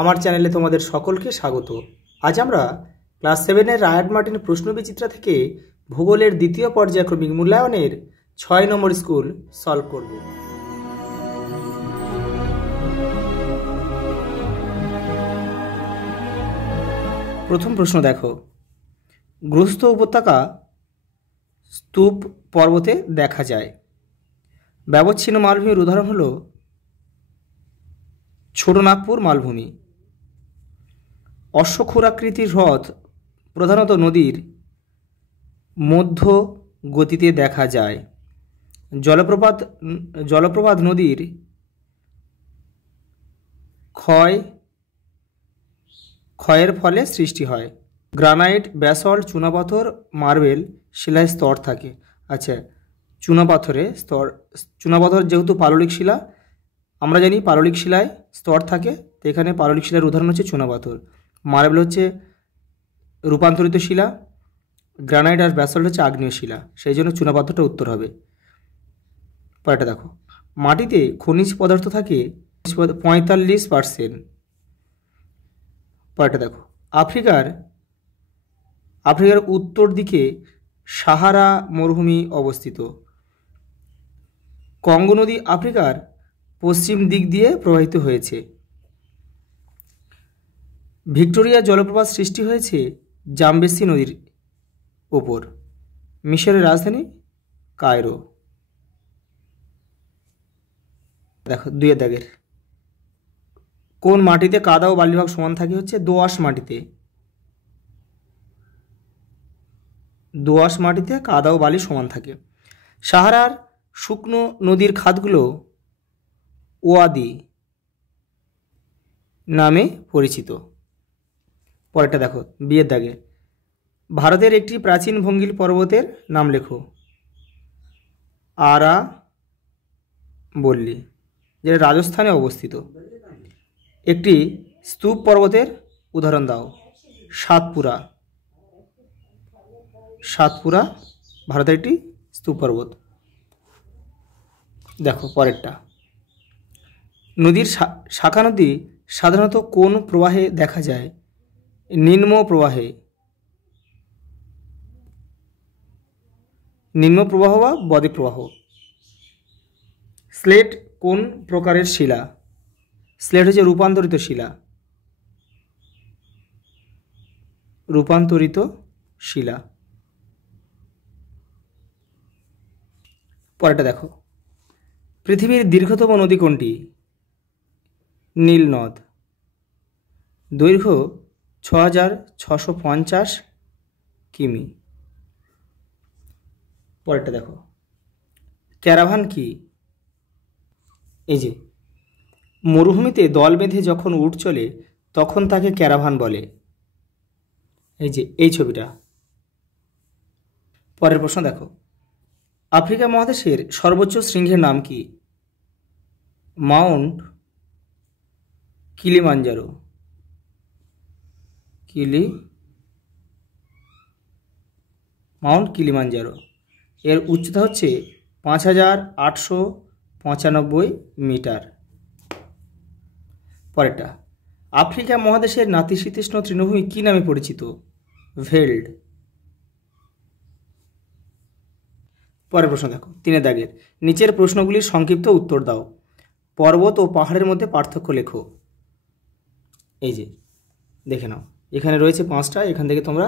আমার চ্যানেলে তোমাদের সকলকে স্বাগত। আজ আমরা ক্লাস 7-এর রায়াট মার্টিন প্রশ্নবিচিত্রা থেকে ভূগোলের দ্বিতীয় পর্যায়ক্রমিক মূল্যায়নের 6 নম্বর স্কুল সলভ করব। প্রথম প্রশ্ন দেখো, গ্রস্ত উপত্যকা স্তূপ পর্বতে দেখা যায়। ব্যবচ্ছিন্ন মালভূমির উদাহরণ হলো ছোটনাগপুর মালভূমি। অশ্বক্ষুরাকৃতির হ্রদ প্রধানত নদীর মধ্য গতিতে দেখা যায়। জলপ্রপাত নদীর ক্ষয়ের ফলে সৃষ্টি হয়। গ্রানাইট, ব্যাসল্ট, চুনাপাথর, মার্বেল শিলায় স্তর থাকে। আচ্ছা, চুনাপাথর যেহেতু পাললিক শিলা, আমরা জানি পাললিক শিলায় স্তর থাকে, তো এখানে পাললিক শিলার উদাহরণ হচ্ছে চুনাপাথর। মার্বেল হচ্ছে রূপান্তরিত শিলা, গ্রানাইট আর ব্যাসল্ট হচ্ছে আগ্নেয় শিলা, সেই জন্য চুনাপাথরটা উত্তর হবে। পরেরটা দেখো, মাটিতে খনিজ পদার্থ থাকে 45%। পরেরটা দেখো, আফ্রিকার উত্তর দিকে সাহারা মরুভূমি অবস্থিত। কঙ্গো নদী আফ্রিকার পশ্চিম দিক দিয়ে প্রবাহিত হয়েছে। ভিক্টোরিয়া জলপ্রপাত সৃষ্টি হয়েছে জামবেসি নদীর ওপর। মিশরের রাজধানী কায়রো। দেখো 2 দাগের, কোন মাটিতে কাদা ও বালির ভাগ সমান থাকে? হচ্ছে দোআঁশ মাটিতে। দোআঁশ মাটিতে কাদা ও বালি সমান থাকে। সাহারার শুকনো নদীর খাতগুলো ওয়াদি নামে পরিচিত। পরেরটা দেখো 2 দাগে, ভারতের একটি প্রাচীন ভঙ্গিল পর্বতের নাম লেখো। আরাবল্লী, যেটা রাজস্থানে অবস্থিত। একটি স্তূপ পর্বতের উদাহরণ দাও। সাতপুরা ভারতের একটি স্তূপ পর্বত। দেখো পরেরটা, নদীর শাখা নদী সাধারণত কোন প্রবাহে দেখা যায়? নিম্ন প্রবাহ বা বদ্বীপ প্রবাহ। স্লেট কোন প্রকারের শিলা? স্লেট হচ্ছে রূপান্তরিত শিলা। পরেরটা দেখো, পৃথিবীর দীর্ঘতম নদী কোনটি? নীল নদ। দৈর্ঘ্য 6650 কিমি। পরেরটা দেখো, ক্যারাভান কি? এই যে মরুভূমিতে দল বেঁধে যখন উট চলে তখন তাকে ক্যারাভান বলে। এই যে এই ছবিটা। পরের প্রশ্ন দেখো, আফ্রিকা মহাদেশের সর্বোচ্চ শৃঙ্গের নাম কি? Mount Kilimanjaro. এর উচ্চতা হচ্ছে 5895 মিটার। পরেরটা, আফ্রিকা মহাদেশের নাতিশীতোষ্ণ তৃণভূমি কী নামে পরিচিত? ভেল্ড। পরের প্রশ্ন দেখো 3 দাগের, নিচের প্রশ্নগুলির সংক্ষিপ্ত উত্তর দাও। পর্বত ও পাহাড়ের মধ্যে পার্থক্য লেখো। এই যে দেখে নাও, এখানে রয়েছে 5টা, এখান থেকে তোমরা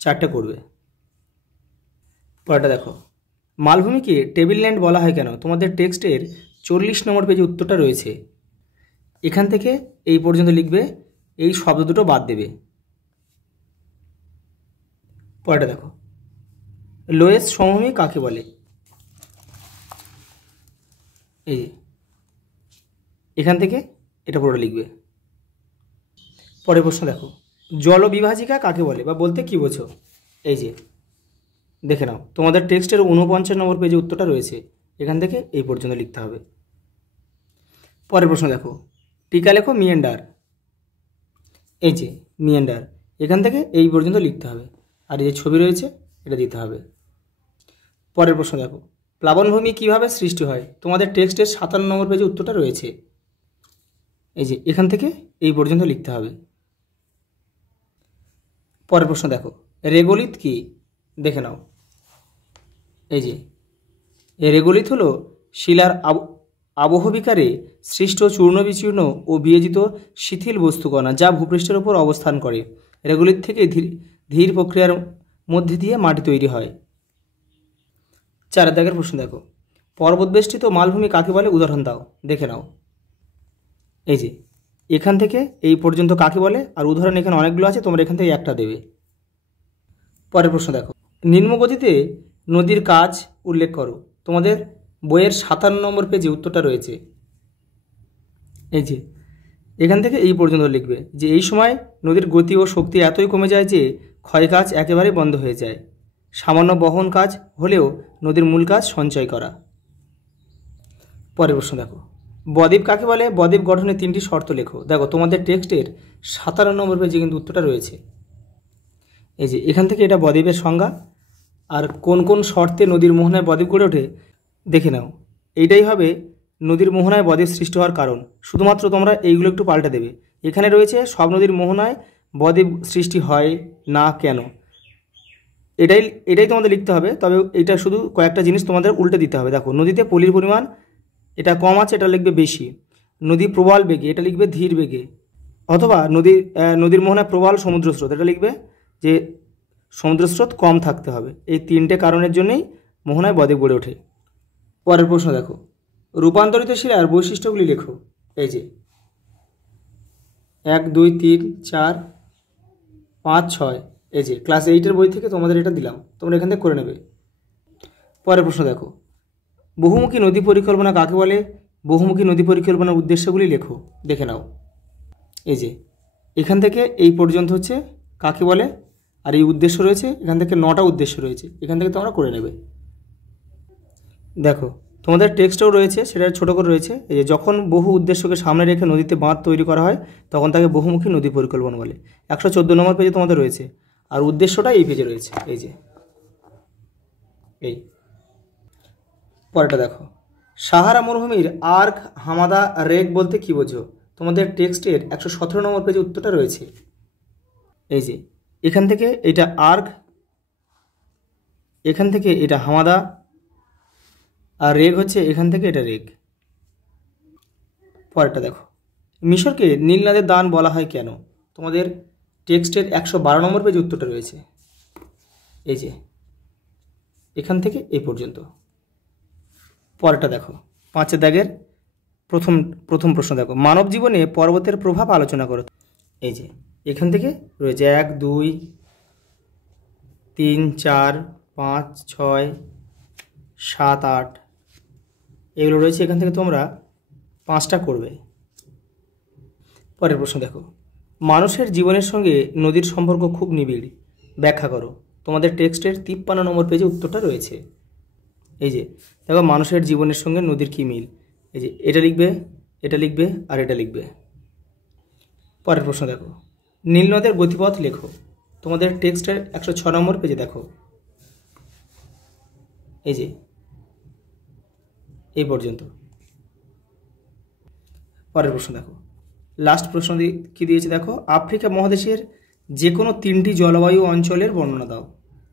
4টে করবে। পরেরটা দেখো, মালভূমিকে টেবিল ল্যান্ড বলা হয় কেন? তোমাদের টেক্সটের 40 নম্বর পেজে উত্তরটা রয়েছে। এখান থেকে এই পর্যন্ত লিখবে, এই শব্দ দুটো বাদ দেবে। পরেরটা দেখো, লোয়েস সমভূমি কাকে বলে? এই যে এখান থেকে এটা পুরোটা লিখবে। পরের প্রশ্ন দেখো, জলবিভাজিকা কাকে বলে বা বলতে কি বোঝো? এই যে দেখে নাও, তোমাদের টেক্সটের 49 নম্বর পেজে উত্তরটা রয়েছে, এখান থেকে এই পর্যন্ত লিখতে হবে। পরের প্রশ্ন দেখো, টিকা লেখো মিয়েন্ডার। এই যে মিয়েন্ডার, এখান থেকে এই পর্যন্ত লিখতে হবে, আর এই যে ছবি রয়েছে এটা দিতে হবে। পরের প্রশ্ন দেখো, প্লাবনভূমি কিভাবে সৃষ্টি হয়? তোমাদের টেক্সটের 57 নম্বর পেজে উত্তরটা রয়েছে। এই যে এখান থেকে এই পর্যন্ত লিখতে হবে। পরের প্রশ্ন দেখো, রেগোলিথ কি? দেখে নাও। এই যে রেগোলিথ হলো শিলার আবহবিকারে সৃষ্ট চূর্ণ বিচূর্ণ ও বিয়োজিত শিথিল বস্তুকণা, যা ভূপৃষ্ঠের উপর অবস্থান করে। রেগোলিথ থেকে ধীর প্রক্রিয়ার মধ্যে দিয়ে মাটি তৈরি হয়। 4 দাগের প্রশ্ন দেখো, পর্বতবেষ্টিত মালভূমি কাকে বলে? উদাহরণ দাও। দেখে নাও। এই যে এখান থেকে এই পর্যন্ত কাকে বলে, আর উদাহরণ এখানে অনেকগুলো আছে, তোমরা এখান থেকে একটা দেবে। পরের প্রশ্ন দেখো, নিম্নগতিতে নদীর কাজ উল্লেখ করো। তোমাদের বইয়ের 57 নম্বর পেজে উত্তরটা রয়েছে। এই যে এখান থেকে এই পর্যন্ত লিখবে যে এই সময় নদীর গতি ও শক্তি এতই কমে যায় যে ক্ষয় কাজ একেবারে বন্ধ হয়ে যায়। সামান্য বহন কাজ হলেও নদীর মূল কাজ সঞ্চয় করা। পরের প্রশ্ন দেখো, বদ্বীপ কাকে বলে? বদ্বীপ গঠনের 3টি শর্ত লেখো। দেখো তোমাদের টেক্সটের 57 নম্বর পেজে কিন্তু উত্তরটা রয়েছে। এই যে এখান থেকে এটা বদ্বীপের সংজ্ঞা, আর কোন কোন শর্তে নদীর মোহনায় বদ্বীপ গড়ে ওঠে দেখে নাও। এইটাই হবে নদীর মোহনায় বদ্বীপ সৃষ্টি হওয়ার কারণ। শুধুমাত্র তোমরা এইগুলো একটু পাল্টে দেবে। এখানে রয়েছে সব নদীর মোহনায় বদ্বীপ সৃষ্টি হয় না কেন, এটাই তোমাদের লিখতে হবে। তবে এটা শুধু কয়েকটা জিনিস তোমাদের উল্টে দিতে হবে। দেখো, নদীতে পলির পরিমাণ এটা কম আছে, এটা লিখবে বেশি। নদী প্রবাল বেগে, এটা লিখবে ধীর বেগে। অথবা নদীর মোহনায় প্রবাল সমুদ্রস্রোত, এটা লিখবে যে সমুদ্রস্রোত কম থাকতে হবে। এই 3টে কারণের জন্যই মোহনায় বদ্বীপ গড়ে ওঠে। পরের প্রশ্ন দেখো, রূপান্তরিত শিলার বৈশিষ্ট্যগুলি লেখো। এই যে 1 2 3 4 5 6, এই যে ক্লাস 8-এর বই থেকে তোমাদের এটা দিলাম, তোমরা এখান থেকে করে নেবে। পরের প্রশ্ন দেখো, বহুমুখী নদী পরিকল্পনা কাকে বলে? বহুমুখী নদী পরিকল্পনার উদ্দেশ্যগুলি লেখো। দেখে নাও। এই যে এখান থেকে এই পর্যন্ত হচ্ছে কাকে বলে, আর এই উদ্দেশ্য রয়েছে, এখান থেকে 9টা উদ্দেশ্য রয়েছে, এখান থেকে তোমরা করে নেবে। দেখো তোমাদের টেক্সটও রয়েছে, সেটা ছোট করে রয়েছে। এই যে যখন বহু উদ্দেশ্যকে সামনে রেখে নদীতে বাঁধ তৈরি করা হয় তখন তাকে বহুমুখী নদী পরিকল্পনা বলে। 114 নম্বর পেজে তোমাদের রয়েছে, আর উদ্দেশ্যটা এই পেজে রয়েছে। এই যে এই পরেরটা দেখো, সাহারা মরুভূমির আর্ক, হামাদা, রেগ বলতে কী বোঝো? তোমাদের টেক্সটের 117 নম্বর পেজে উত্তরটা রয়েছে। এই যে এখান থেকে এটা আর্ক, এখান থেকে এটা হামাদা, আর রেগ হচ্ছে এখান থেকে এটা রেগ। পরেরটা দেখো, মিশরকে নীলনদের দান বলা হয় কেন? তোমাদের টেক্সটের 112 নম্বর পেজে উত্তরটা রয়েছে। এই যে এখান থেকে এই পর্যন্ত। পরেরটা দেখো, 5 দাগের প্রথম প্রশ্ন দেখো, মানব জীবনে পর্বতের প্রভাব আলোচনা করো। এই যে এখান থেকে রয়েছে 1 2 3 4 5 6 7 8, এগুলো রয়েছে। এখান থেকে তোমরা 5টা করবে। পরের প্রশ্ন দেখো, মানুষের জীবনের সঙ্গে নদীর সম্পর্ক খুব নিবিড়, ব্যাখ্যা করো। তোমাদের টেক্সটের 53 নম্বর পেজে উত্তরটা রয়েছে। এই যে দেখো, মানুষের জীবনের সঙ্গে নদীর কী মিল। এই যে এটা লিখবে, এটা লিখবে, আর এটা লিখবে। পরের প্রশ্ন দেখো, নীল নদের গতিপথ লেখো। তোমাদের টেক্সটের 106 নম্বর পেজে দেখো। এই যে এই পর্যন্ত। পরের প্রশ্ন দেখো, লাস্ট প্রশ্ন কি দিয়েছে দেখো, আফ্রিকা মহাদেশের যে কোনো 3টি জলবায়ু অঞ্চলের বর্ণনা দাও।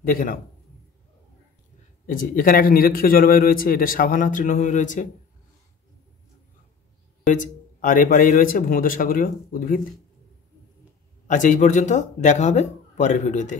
দেখে নাও। এই যে এখানে একটা নিরক্ষীয় জলবায়ু রয়েছে, এটা সাভানা তৃণভূমি রয়েছে, আর এপারেই রয়েছে ভূমধ্যসাগরীয় উদ্ভিদ। আচ্ছা, এই পর্যন্ত। দেখা হবে পরের ভিডিওতে।